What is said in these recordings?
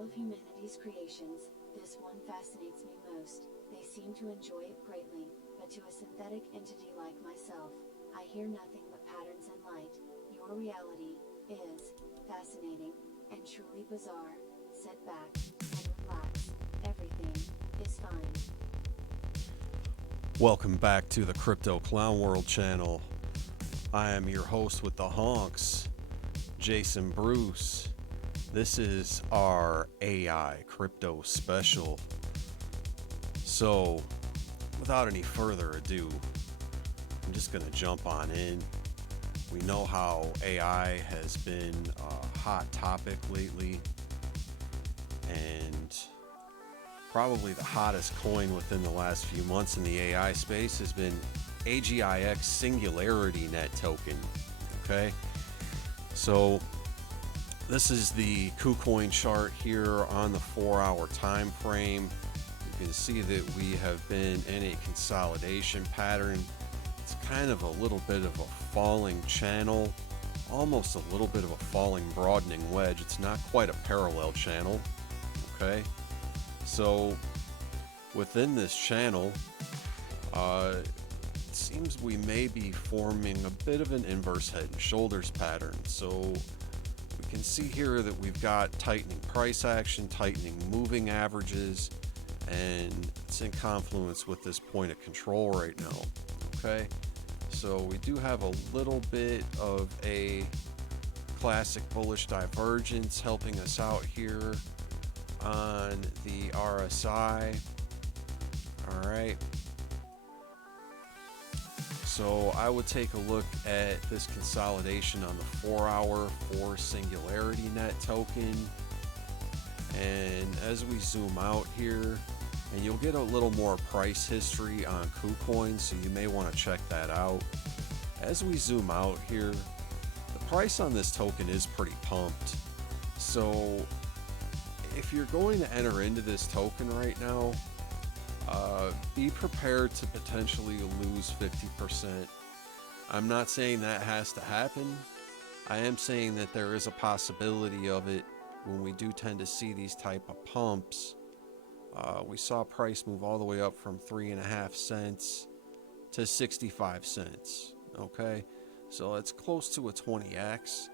all of humanity's creations, this one fascinates me most. They seem to enjoy it greatly, but to a synthetic entity like myself, I hear nothing but patterns and light. Your reality is fascinating and truly bizarre. Sit back and relax. Everything is fine. Welcome back to the Crypto Clown World channel. I am your host with the honks, Jason Bruce. This is our AI crypto special. So, without any further ado, I'm just going to jump on in. We know how AI has been a hot topic lately, and probably the hottest coin within the last few months in the AI space has been AGIX Singularity Net token. Okay, so this is the KuCoin chart here on the 4-hour time frame. You can see that we have been in a consolidation pattern. It's kind of a little bit of a falling channel, almost a little bit of a falling broadening wedge. It's not quite a parallel channel. Okay, so within this channel, it seems we may be forming a bit of an inverse head and shoulders pattern. So we can see here that we've got tightening price action, tightening moving averages, and it's in confluence with this point of control right now. Okay, so we do have a little bit of a classic bullish divergence helping us out here on the RSI. All right, so I would take a look at this consolidation on the 4-hour for Singularity Net token, and as we zoom out here, and you'll get a little more price history on KuCoin, so you may want to check that out. As we zoom out here, the price on this token is pretty pumped. So if you're going to enter into this token right now, be prepared to potentially lose 50%. I'm not saying that has to happen. I am saying that there is a possibility of it when we do tend to see these type of pumps. We saw price move all the way up from 3.5 cents to 65 cents. Okay, so it's close to a 20x.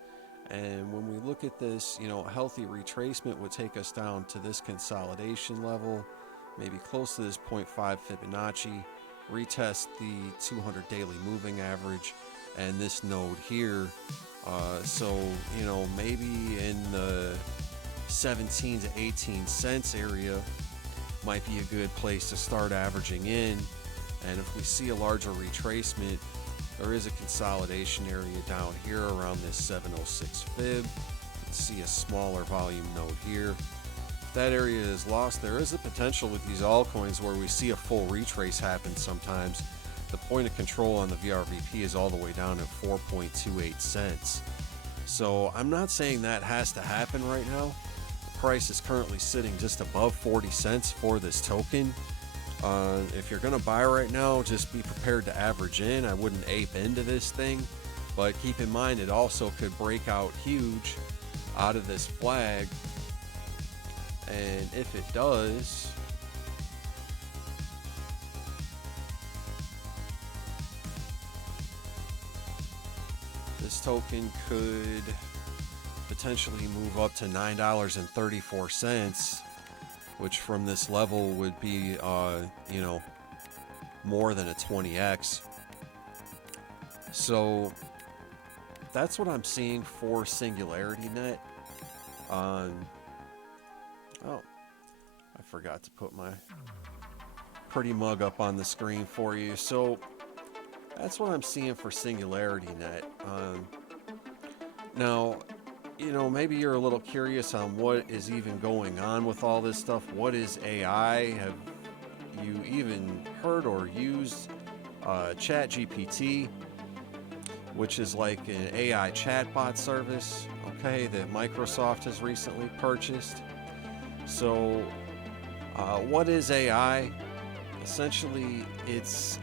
And when we look at this, you know, a healthy retracement would take us down to this consolidation level, maybe close to this 0.5 Fibonacci, retest the 200 daily moving average and this node here. So, you know, maybe in the 17 to 18 cents area might be a good place to start averaging in. And if we see a larger retracement, there is a consolidation area down here around this 706 fib. You can see a smaller volume node here. If that area is lost, there is a potential with these altcoins where we see a full retrace happen sometimes. The point of control on the VRVP is all the way down at 4.28 cents. So I'm not saying that has to happen right now. The price is currently sitting just above 40 cents for this token. If you're going to buy right now, just be prepared to average in. I wouldn't ape into this thing, but keep in mind it also could break out huge out of this flag. And if it does, this token could potentially move up to $9.34, which from this level would be, you know, more than a 20x. So that's what I'm seeing for Singularity Net. Oh, I forgot to put my pretty mug up on the screen for you. So that's what I'm seeing for Singularity Net. Now, you know, maybe you're a little curious on what is even going on with all this stuff. What is AI? Have you even heard or used ChatGPT, which is like an AI chatbot service, okay, that Microsoft has recently purchased? So what is AI? Essentially, it's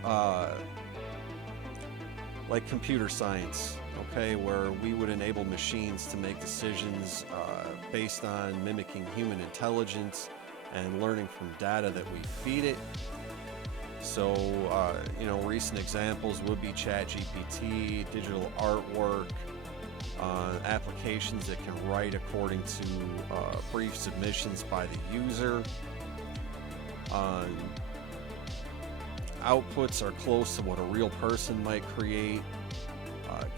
like computer science. okay, where we would enable machines to make decisions based on mimicking human intelligence and learning from data that we feed it. So, recent examples would be ChatGPT, digital artwork, applications that can write according to brief submissions by the user. Outputs are close to what a real person might create.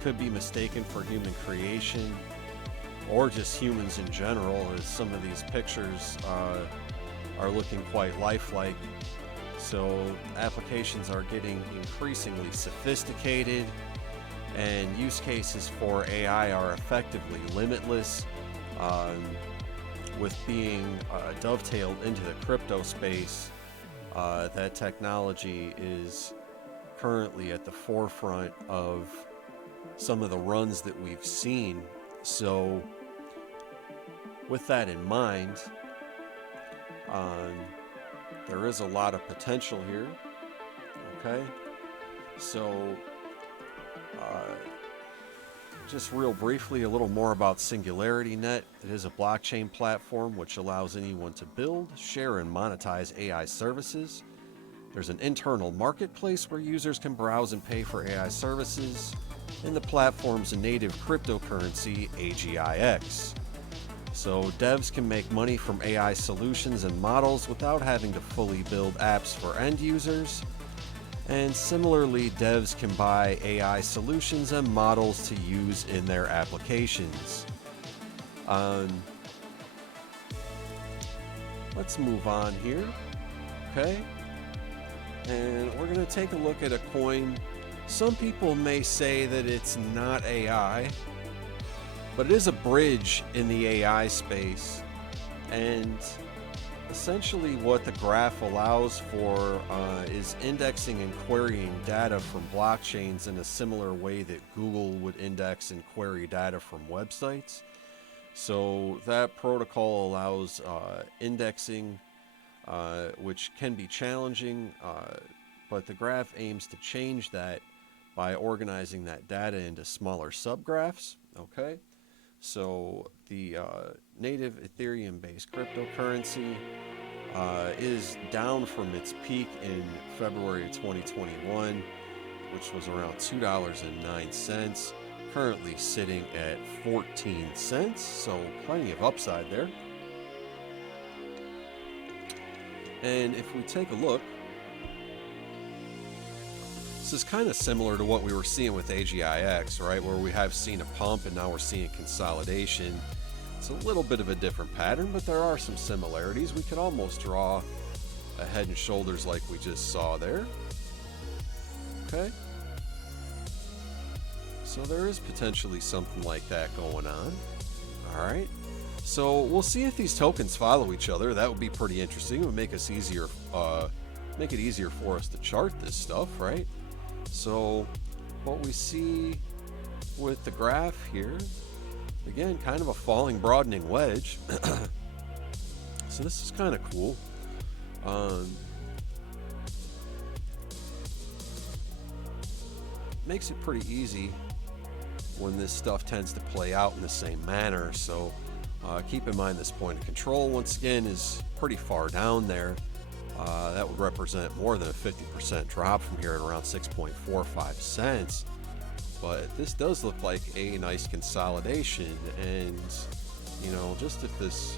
Could be mistaken for human creation, or just humans in general, as some of these pictures are looking quite lifelike. So applications are getting increasingly sophisticated, and use cases for AI are effectively limitless, with being dovetailed into the crypto space. That technology is currently at the forefront of some of the runs that we've seen. So with that in mind, there is a lot of potential here. Okay, so just real briefly, a little more about SingularityNet. It is a blockchain platform which allows anyone to build, share, and monetize AI services. There's an internal marketplace where users can browse and pay for AI services, and the platform's native cryptocurrency, AGIX. So devs can make money from AI solutions and models without having to fully build apps for end users. And similarly, devs can buy AI solutions and models to use in their applications. Let's move on here. Okay. And we're going to take a look at a coin. Some people may say that it's not AI, but it is a bridge in the AI space. And essentially what the graph allows for is indexing and querying data from blockchains in a similar way that Google would index and query data from websites. So that protocol allows indexing, which can be challenging, but the graph aims to change that by organizing that data into smaller subgraphs. Okay, so the native Ethereum-based cryptocurrency is down from its peak in February 2021, which was around $2.09, currently sitting at 14 cents, so plenty of upside there. And if we take a look, this is kind of similar to what we were seeing with AGIX, right? Where we have seen a pump and now we're seeing consolidation. It's a little bit of a different pattern, but there are some similarities. We could almost draw a head and shoulders like we just saw there. Okay. So there is potentially something like that going on. All right. So we'll see if these tokens follow each other. That would be pretty interesting. It would make us easier, make it easier for us to chart this stuff, right? So what we see with the graph here, again, kind of a falling broadening wedge. So this is kind of cool. Makes it pretty easy when this stuff tends to play out in the same manner. So keep in mind this point of control, once again, is pretty far down there. That would represent more than a 50% drop from here at around 6.45 cents. But this does look like a nice consolidation. And, just if this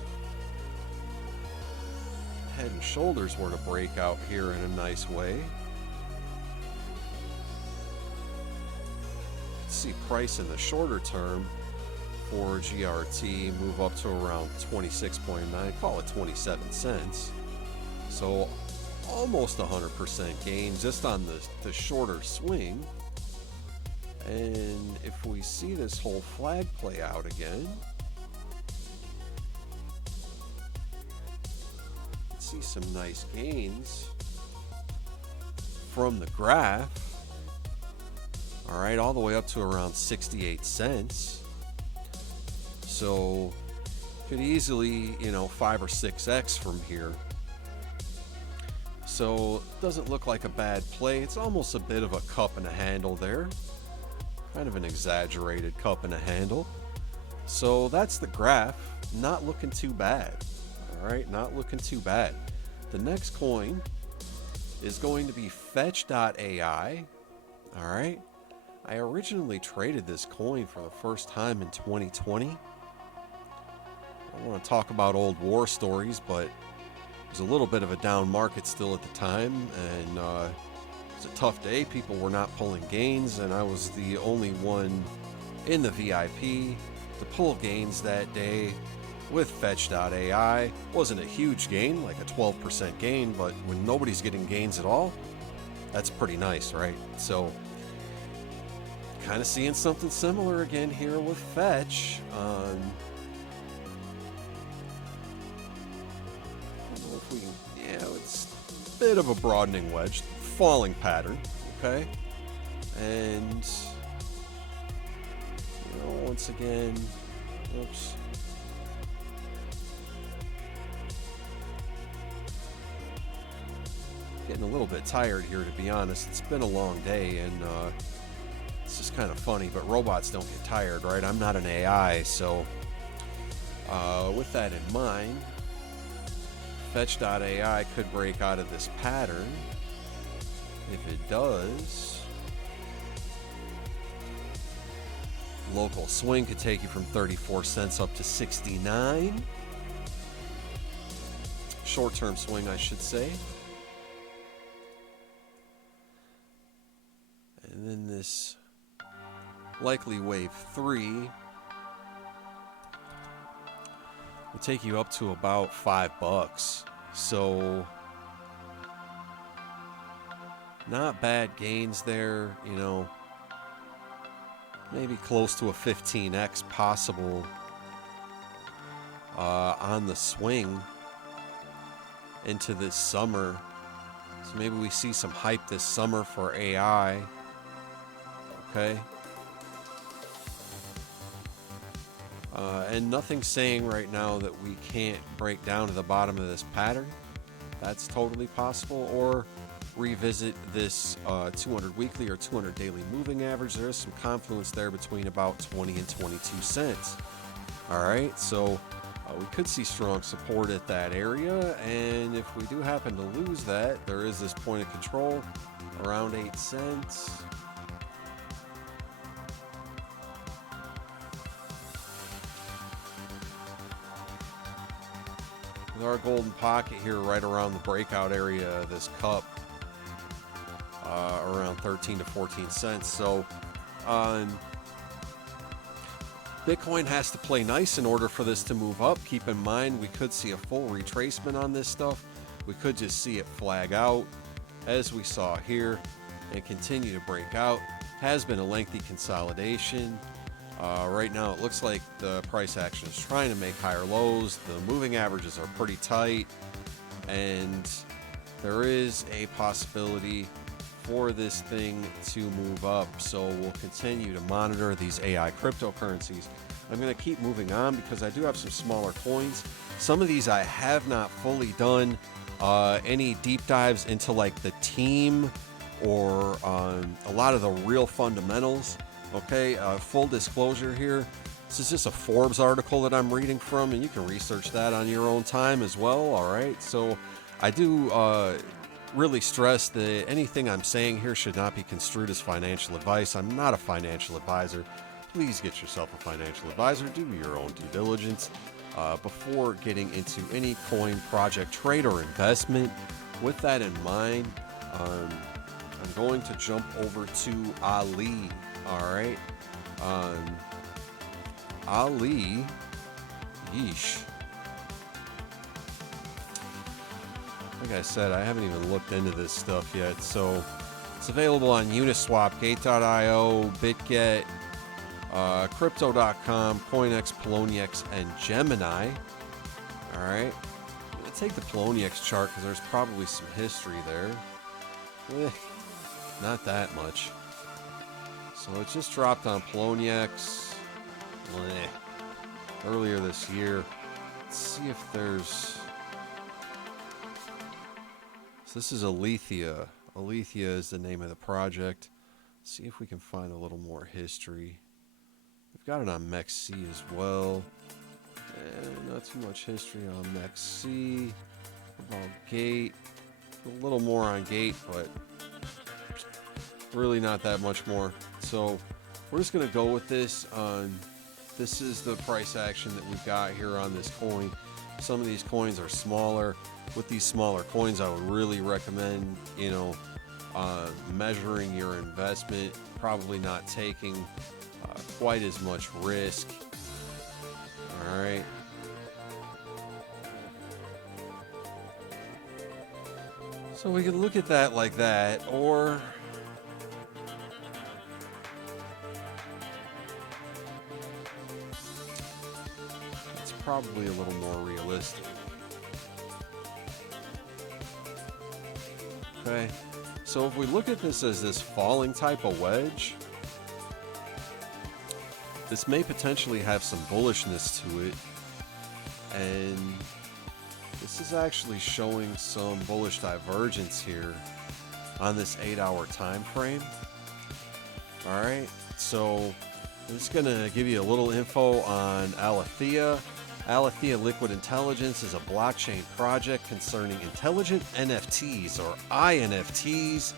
head and shoulders were to break out here in a nice way, see price in the shorter term for GRT move up to around 26.9, call it 27 cents. So almost 100% gain just on the shorter swing. And if we see this whole flag play out again, see some nice gains from the graph. All right, all the way up to around 68 cents. So could easily, 5 or 6x from here. So it doesn't look like a bad play. It's almost a bit of a cup and a handle there. Kind of an exaggerated cup and a handle. So that's the graph. Not looking too bad. All right, not looking too bad. The next coin is going to be Fetch.ai. All right. I originally traded this coin for the first time in 2020. I don't want to talk about old war stories, but it was a little bit of a down market still at the time, and it was a tough day. People were not pulling gains, and I was the only one in the VIP to pull gains that day with Fetch.ai. Wasn't a huge gain, like a 12% gain, but when nobody's getting gains at all, that's pretty nice, right? So kind of seeing something similar again here with Fetch. I don't know if we can, yeah, it's a bit of a broadening wedge, falling pattern, okay? And, you know, once again, oops. Getting a little bit tired here, to be honest. It's been a long day, and it's just kind of funny, but robots don't get tired, right? I'm not an AI, so with that in mind, Fetch.ai could break out of this pattern. If it does, local swing could take you from 34 cents up to 69. Short-term swing, I should say. And then this likely wave 3 will take you up to about $5. So not bad gains there, you know, maybe close to a 15x possible on the swing into this summer. So maybe we see some hype this summer for AI. Okay. And nothing saying right now that we can't break down to the bottom of this pattern. That's totally possible. Or revisit this 200 weekly or 200 daily moving average. There is some confluence there between about 20 and 22 cents. All right, so we could see strong support at that area. And if we do happen to lose that, there is this point of control around 8 cents. With our golden pocket here right around the breakout area of this cup, around 13 to 14 cents. So Bitcoin has to play nice in order for this to move up. Keep in mind, we could see a full retracement on this stuff. We could just see it flag out as we saw here and continue to break out. Has been a lengthy consolidation. Right now it looks like the price action is trying to make higher lows. The moving averages are pretty tight, and there is a possibility for this thing to move up. So we'll continue to monitor these AI cryptocurrencies. I'm going to keep moving on because I do have some smaller coins. Some of these I have not fully done any deep dives into, like the team or a lot of the real fundamentals. Okay, full disclosure here, this is just a Forbes article that I'm reading from, and you can research that on your own time as well. All right, so I do really stress that anything I'm saying here should not be construed as financial advice. I'm not a financial advisor. Please get yourself a financial advisor. Do your own due diligence before getting into any coin, project, trade, or investment. With that in mind, I'm going to jump over to Ali. All right. Ali. Yeesh. Like I said, I haven't even looked into this stuff yet. So it's available on Uniswap, Gate.io, BitGet, Crypto.com, CoinEx, Poloniex, and Gemini. All right. I'm going to take the Poloniex chart because there's probably some history there. Not that much. So it just dropped on Poloniex earlier this year. Let's see if there's... So this is Alethea. Alethea is the name of the project. see if we can find a little more history. We've got it on MEXC as well. And not too much history on MEXC. About Gate. A little more on Gate, but really not that much more. So we're just going to go with this. This is the price action that we've got here on this coin. Some of these coins are smaller. With these smaller coins, I would really recommend, measuring your investment, probably not taking quite as much risk. All right. So we can look at that like that, or it's probably a little more realistic. Okay, so if we look at this as this falling type of wedge, this may potentially have some bullishness to it, and this is actually showing some bullish divergence here on this 8-hour time frame. All right, so I'm just gonna give you a little info on Alethea. Alethea Liquid Intelligence is a blockchain project concerning intelligent NFTs or INFTs.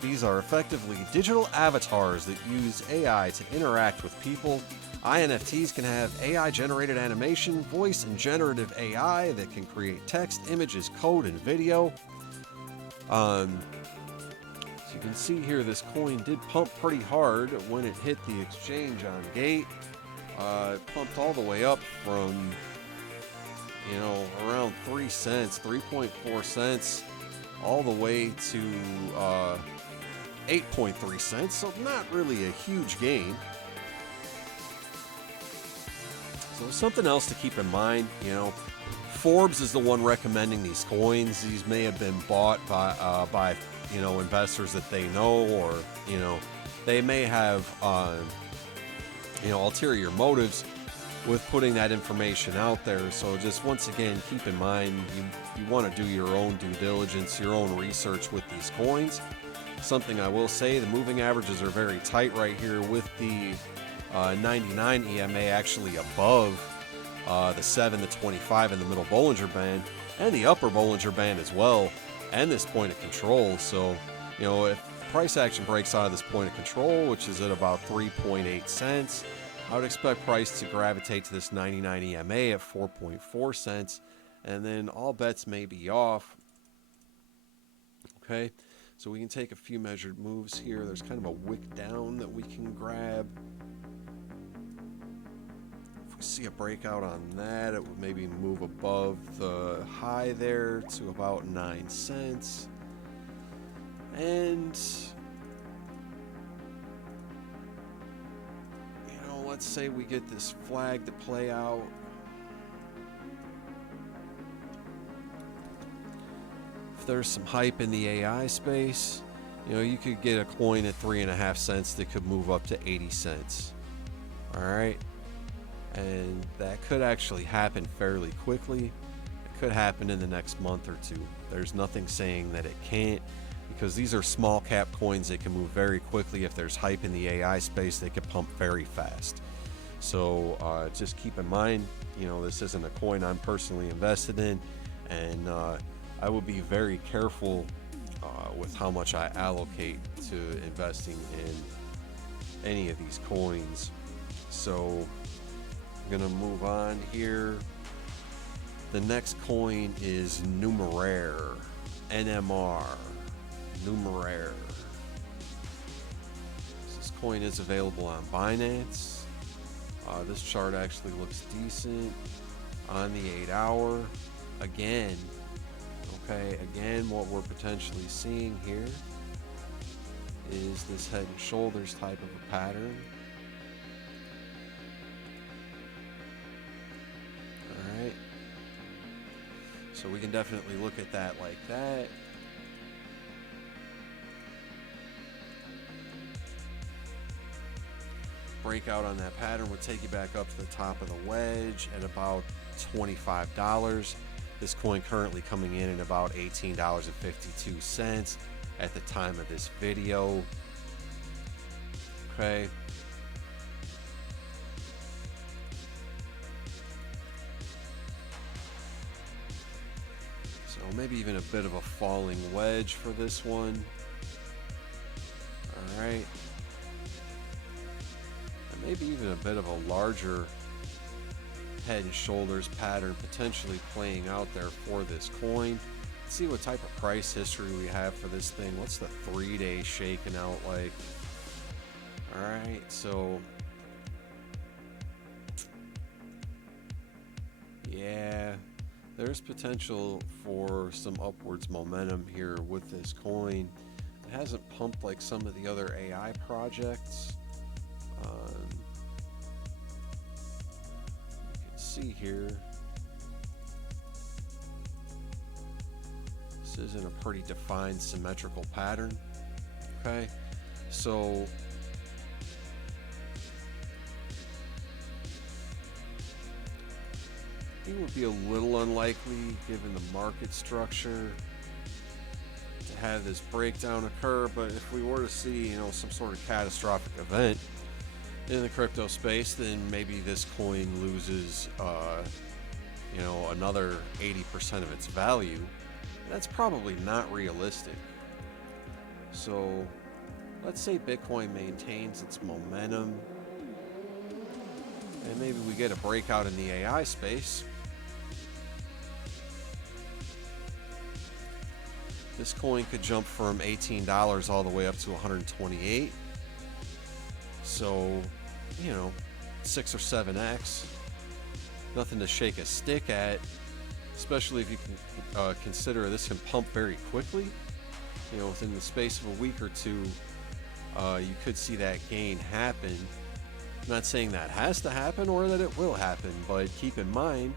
These are effectively digital avatars that use AI to interact with people. INFTs can have AI-generated animation, voice, and generative AI that can create text, images, code, and video. So you can see here, this coin did pump pretty hard when it hit the exchange on Gate. It pumped all the way up from, around 3 cents, 3.4 cents, all the way to 8.3 cents. So not really a huge gain. So something else to keep in mind, Forbes is the one recommending these coins. These may have been bought by investors that they know, or they may have ulterior motives with putting that information out there. So just once again, keep in mind, you want to do your own due diligence, your own research with these coins. Something I will say, the moving averages are very tight right here, with the 99 EMA actually above the 7, the 25, and the middle Bollinger Band, and the upper Bollinger Band as well, and this point of control. So, if price action breaks out of this point of control, which is at about 3.8 cents, I would expect price to gravitate to this 99 EMA at 4.4 cents, and then all bets may be off. Okay, so we can take a few measured moves here. There's kind of a wick down that we can grab. If we see a breakout on that, it would maybe move above the high there to about 9 cents. And let's say we get this flag to play out. If there's some hype in the AI space, you could get a coin at 3.5 cents that could move up to 80 cents. All right. And that could actually happen fairly quickly. It could happen in the next month or two. There's nothing saying that it can't, because these are small cap coins that can move very quickly. If there's hype in the AI space, they could pump very fast. So just keep in mind, this isn't a coin I'm personally invested in, and I will be very careful with how much I allocate to investing in any of these coins. So I'm gonna move on here. The next coin is Numeraire, NMR. Numeraire. This coin is available on Binance. This chart actually looks decent on the 8-hour. Again, what we're potentially seeing here is this head and shoulders type of a pattern. All right. So we can definitely look at that like that. Breakout on that pattern would take you back up to the top of the wedge at about $25. This coin currently coming in at about $18.52 at the time of this video. Okay. So maybe even a bit of a falling wedge for this one. All right. And maybe even a bit of a larger head and shoulders pattern potentially playing out there for this coin. Let's see what type of price history we have for this thing. What's the 3-day shaking out like? All right, so yeah, there's potential for some upwards momentum here with this coin. It hasn't pumped like some of the other AI projects. You can see here, this isn't a pretty defined symmetrical pattern. Okay, so it would be a little unlikely, given the market structure, to have this breakdown occur. But if we were to see, some sort of catastrophic event in the crypto space, then maybe this coin loses, another 80% of its value. That's probably not realistic. So let's say Bitcoin maintains its momentum, and maybe we get a breakout in the AI space. This coin could jump from $18 all the way up to $128. So, 6 or 7x. Nothing to shake a stick at, especially if you can consider this can pump very quickly. Within the space of a week or two, you could see that gain happen. I'm not saying that has to happen or that it will happen, but keep in mind,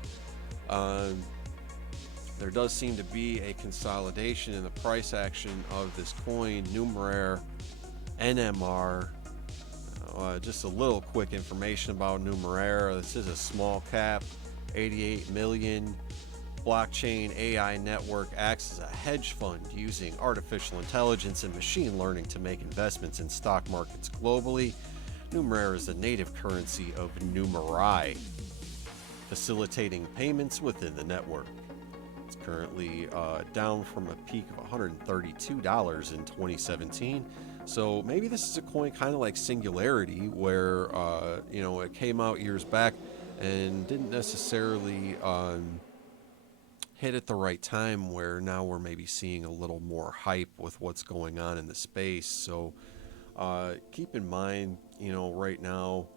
there does seem to be a consolidation in the price action of this coin, Numeraire, NMR. Just a little quick information about Numeraire. This is a small cap, 88 million. Blockchain AI network acts as a hedge fund using artificial intelligence and machine learning to make investments in stock markets globally. Numeraire is the native currency of Numerai, facilitating payments within the network. It's currently down from a peak of $132 in 2017. So maybe this is a coin kind of like Singularity, where it came out years back and didn't necessarily hit at the right time, where now we're maybe seeing a little more hype with what's going on in the space. So keep in mind, right now,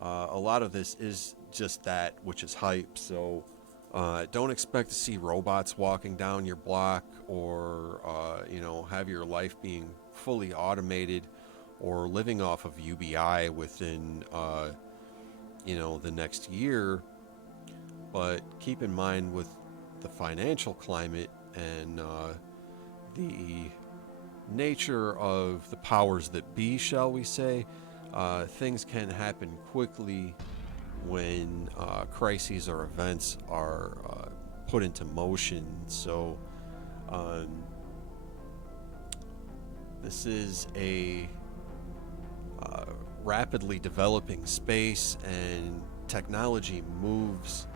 a lot of this is just that, which is hype. So don't expect to see robots walking down your block, or have your life being fully automated or living off of UBI within the next year. But keep in mind, with the financial climate and the nature of the powers that be, shall we say, things can happen quickly when crises or events are put into motion. So this is a rapidly developing space, and technology moves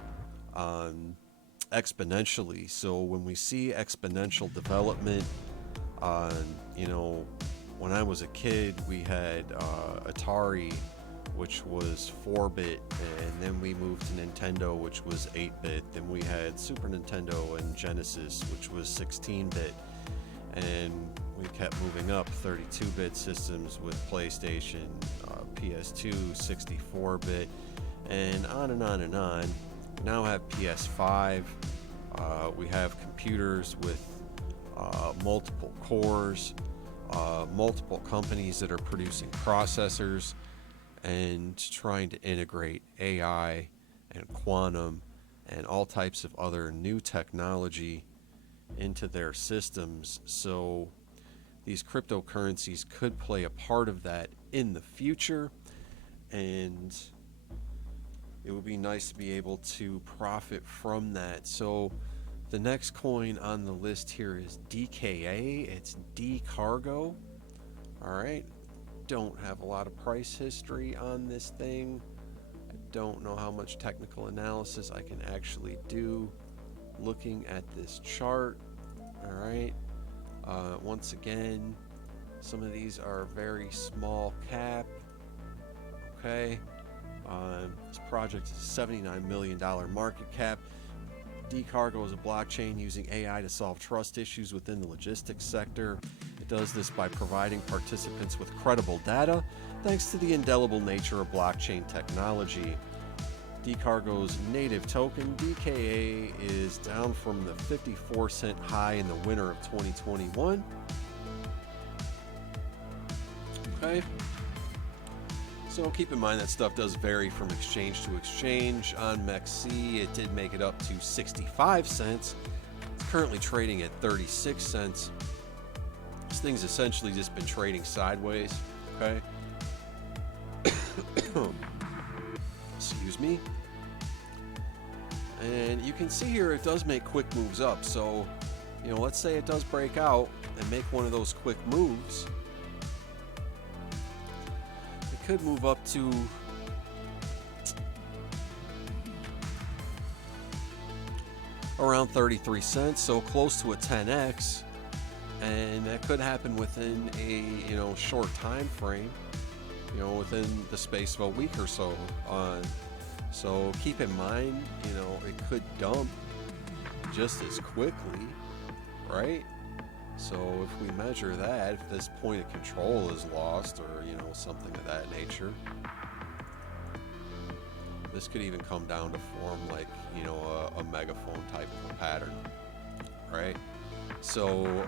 exponentially. So when we see exponential development, when I was a kid, we had Atari, which was 4-bit, and then we moved to Nintendo, which was 8-bit. Then we had Super Nintendo and Genesis, which was 16-bit, and we kept moving up, 32-bit systems with PlayStation, PS2, 64-bit, and on and on and on. We now have PS5. We have computers with multiple cores, multiple companies that are producing processors and trying to integrate AI and quantum and all types of other new technology into their systems. So these cryptocurrencies could play a part of that in the future, and it would be nice to be able to profit from that. So the next coin on the list here is DKA. It's D Cargo. All right. don't have a lot of price history on this thing. I don't know how much technical analysis I can actually do looking at this chart. All right. Once again, some of these are very small cap. Okay. This project is a $79 million market cap. DCargo is a blockchain using AI to solve trust issues within the logistics sector. It does this by providing participants with credible data thanks to the indelible nature of blockchain technology. DCargo's native token, DKA, is down from the 54-cent high in the winter of 2021. Okay. So keep in mind that stuff does vary from exchange to exchange. On MEXC, it did make it up to 65 cents. It's currently trading at 36 cents. This thing's essentially just been trading sideways, okay? Excuse me. And you can see here it does make quick moves up. So, let's say it does break out and make one of those quick moves. Could move up to around 33 cents, so close to a 10x, and that could happen within a short time frame, within the space of a week or so. So keep in mind, it could dump just as quickly, right? So if we measure that, if this point of control is lost or, something of that nature, this could even come down to form like, a megaphone type of a pattern, right? So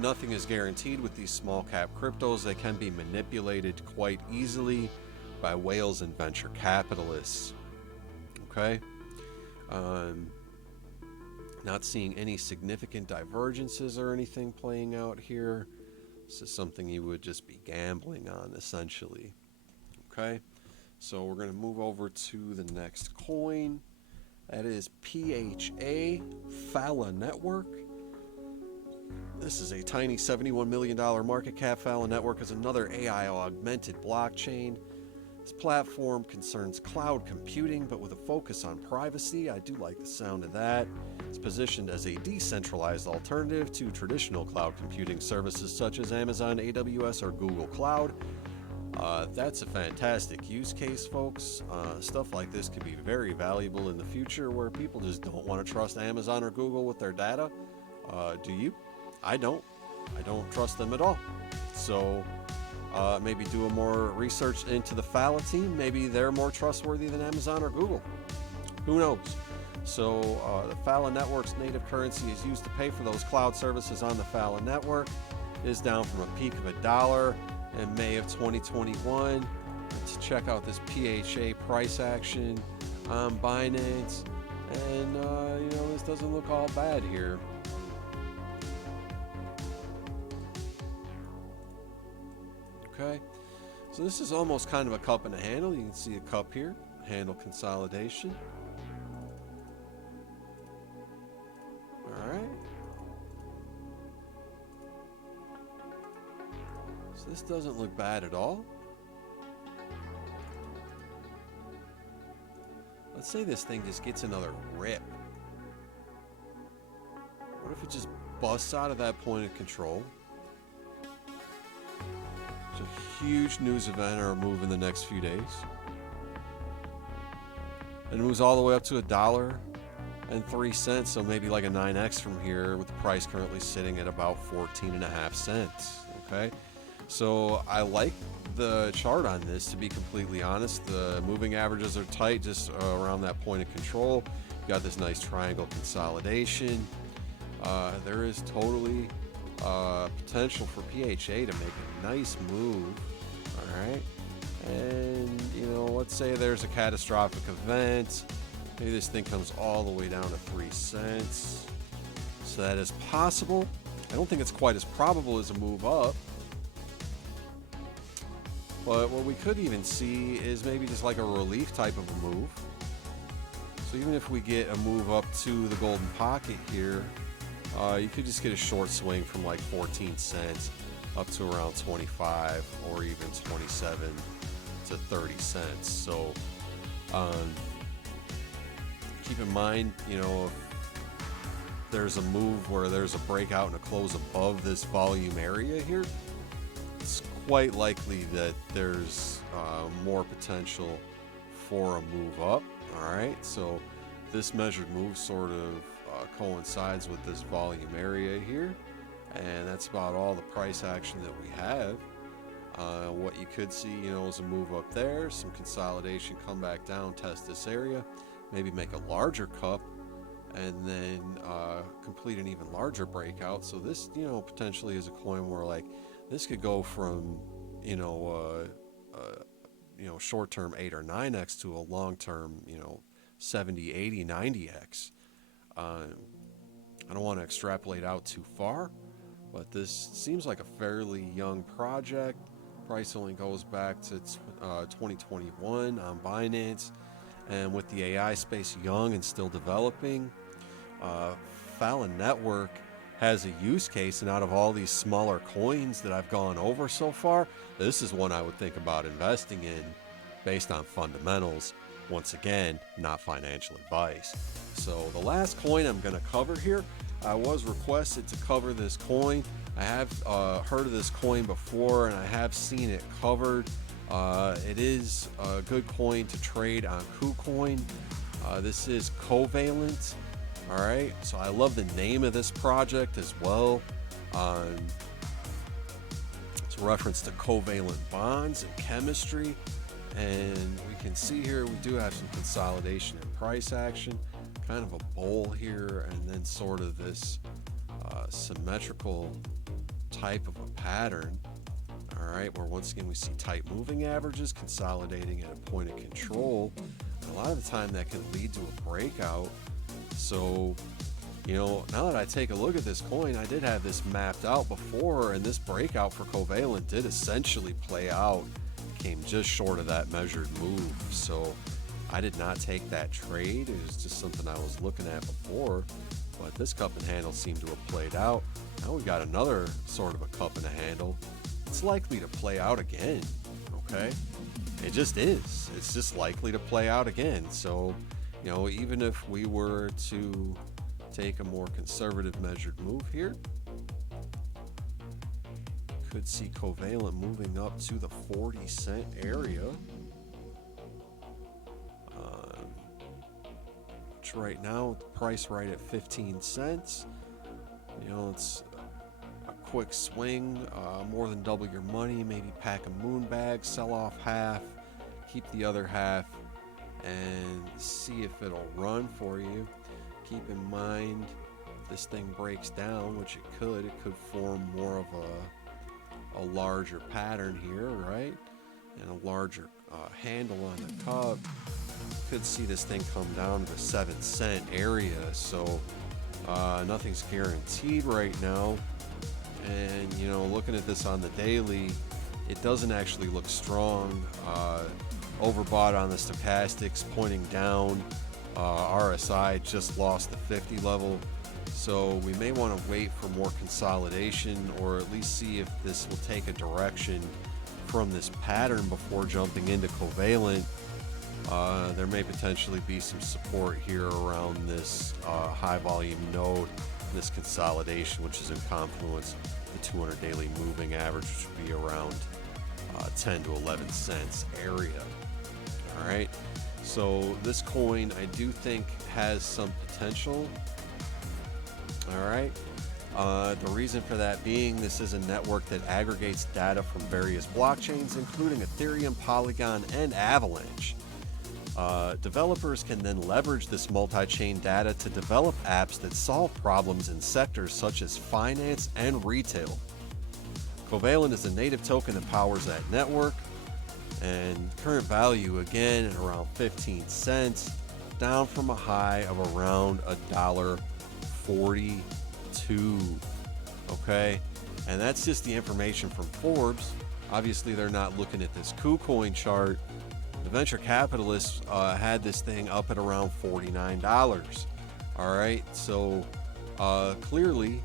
nothing is guaranteed with these small cap cryptos. They can be manipulated quite easily by whales and venture capitalists, okay? Not seeing any significant divergences or anything playing out here. This is something you would just be gambling on, essentially. Okay, so we're going to move over to the next coin. That is PHA, Fala Network. This is a tiny $71 million market cap. Fala Network is another AI augmented blockchain. This platform concerns cloud computing, but with a focus on privacy. I do like the sound of that. It's positioned as a decentralized alternative to traditional cloud computing services such as Amazon, AWS, or Google Cloud. That's a fantastic use case, folks. Stuff like this could be very valuable in the future where people just don't want to trust Amazon or Google with their data. Do you? I don't. I don't trust them at all. So maybe do a more research into the Fala team. Maybe they're more trustworthy than Amazon or Google. Who knows? So the Fala Network's native currency is used to pay for those cloud services on the Fala Network. It is down from a peak of $1 in May of 2021. Let's check out this PHA price action on Binance. And, this doesn't look all bad here. Okay, so this is almost kind of a cup and a handle. You can see a cup here, handle consolidation. All right. So this doesn't look bad at all. Let's say this thing just gets another rip. What if it just busts out of that point of control? It's a huge news event or a move in the next few days. And it moves all the way up to $1.03, so maybe like a 9x from here, with the price currently sitting at about 14.5 cents. Okay, so I like the chart on this, to be completely honest. The moving averages are tight, just around that point of control. You got this nice triangle consolidation. There is totally potential for PHA to make a nice move. All right, and let's say there's a catastrophic event. Maybe this thing comes all the way down to 3 cents. So that is possible. I don't think it's quite as probable as a move up. But what we could even see is maybe just like a relief type of a move. So even if we get a move up to the golden pocket here, you could just get a short swing from like 14 cents up to around 25 or even 27 to 30 cents. So keep in mind, you know, if there's a move where there's a breakout and a close above this volume area here, it's quite likely that there's more potential for a move up. All right, so this measured move sort of coincides with this volume area here, and that's about all the price action that we have. What you could see, you know, is a move up there, some consolidation, come back down, test this area, maybe make a larger cup, and then complete an even larger breakout. So this, you know, potentially is a coin where like this could go from, you know, short-term 8 or 9x to a long-term, you know, 70, 80, 90x. I don't want to extrapolate out too far, but this seems like a fairly young project. Price only goes back to 2021 on Binance, and with the AI space young and still developing, Fallon Network has a use case, and out of all these smaller coins that I've gone over so far, this is one I would think about investing in based on fundamentals. Once again, not financial advice. So the last coin I'm going to cover here, I was requested to cover this coin. I have heard of this coin before, and I have seen it covered. It is a good coin to trade on KuCoin. This is Covalent. All right, so I love the name of this project as well. It's a reference to covalent bonds and chemistry. And we can see here we do have some consolidation and price action, kind of a bowl here, and then sort of this symmetrical type of a pattern. All right, where once again we see tight moving averages consolidating at a point of control. And a lot of the time that can lead to a breakout. So, you know, now that I take a look at this coin, I did have this mapped out before, and this breakout for Covalent did essentially play out. Came just short of that measured move, so I did not take that trade. It was just something I was looking at before, but this cup and handle seemed to have played out. Now we got another sort of a cup and a handle. It's likely to play out again. Okay, it just is. It's just likely to play out again. So, you know, even if we were to take a more conservative measured move here, could see Covalent moving up to the 40-cent area, which right now the price right at 15 cents. You know, it's a quick swing, more than double your money. Maybe pack a moon bag, sell off half, keep the other half, and see if it'll run for you. Keep in mind, if this thing breaks down, which it could form more of a larger pattern here, right? And a larger handle on the cup. Could see this thing come down to the 7-cent area. So nothing's guaranteed right now. And, you know, looking at this on the daily, it doesn't actually look strong. Overbought on the stochastics, pointing down. RSI just lost the 50 level. So we may want to wait for more consolidation, or at least see if this will take a direction from this pattern before jumping into Covalent. There may potentially be some support here around this high volume node, this consolidation, which is in confluence the 200 daily moving average, which would be around 10 to 11 cents area. All right, so this coin I do think has some potential. All right, the reason for that being, this is a network that aggregates data from various blockchains, including Ethereum, Polygon, and Avalanche. Developers can then leverage this multi-chain data to develop apps that solve problems in sectors such as finance and retail. Covalent is a native token that powers that network, and current value again at around 15 cents, down from a high of around $1.42. Okay, and that's just the information from Forbes. Obviously they're not looking at this KuCoin chart. The venture capitalists had this thing up at around $49. All right, so clearly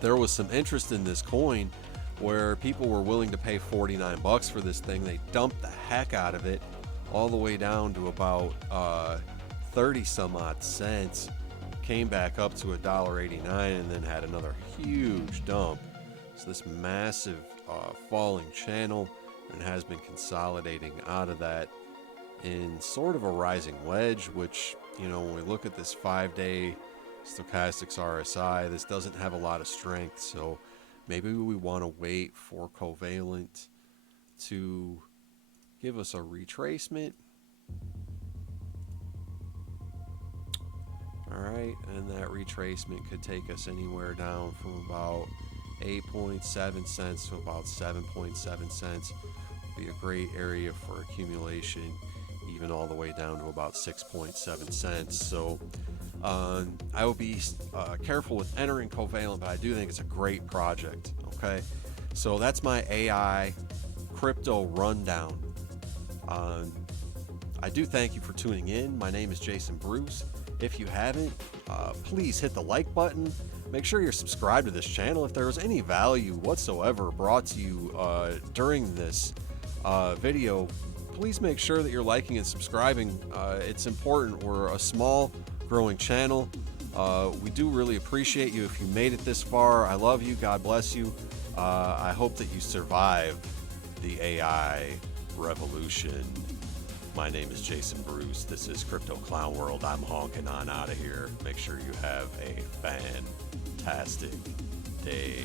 there was some interest in this coin where people were willing to pay 49 bucks for this thing. They dumped the heck out of it all the way down to about 30 some odd cents, came back up to $1.89, and then had another huge dump. So this massive falling channel, and has been consolidating out of that in sort of a rising wedge, which, you know, when we look at this 5-day stochastics RSI, this doesn't have a lot of strength. So maybe we want to wait for covalent to give us a retracement. All right, and that retracement could take us anywhere down from about 8.7 cents to about 7.7 cents. Be a great area for accumulation, even all the way down to about 6.7 cents. So I will be careful with entering covalent, but I do think it's a great project. Okay, so that's my AI crypto rundown. I do thank you for tuning in. My name is Jason Bruce. If you haven't, please hit the like button. Make sure you're subscribed to this channel. If there was any value whatsoever brought to you during this video, please make sure that you're liking and subscribing. It's important. We're a small, growing channel. We do really appreciate you if you made it this far. I love you. God bless you. I hope that you survive the AI revolution. My name is Jason Bruce. This is Crypto Clown World. I'm honking on out of here. Make sure you have a fantastic day.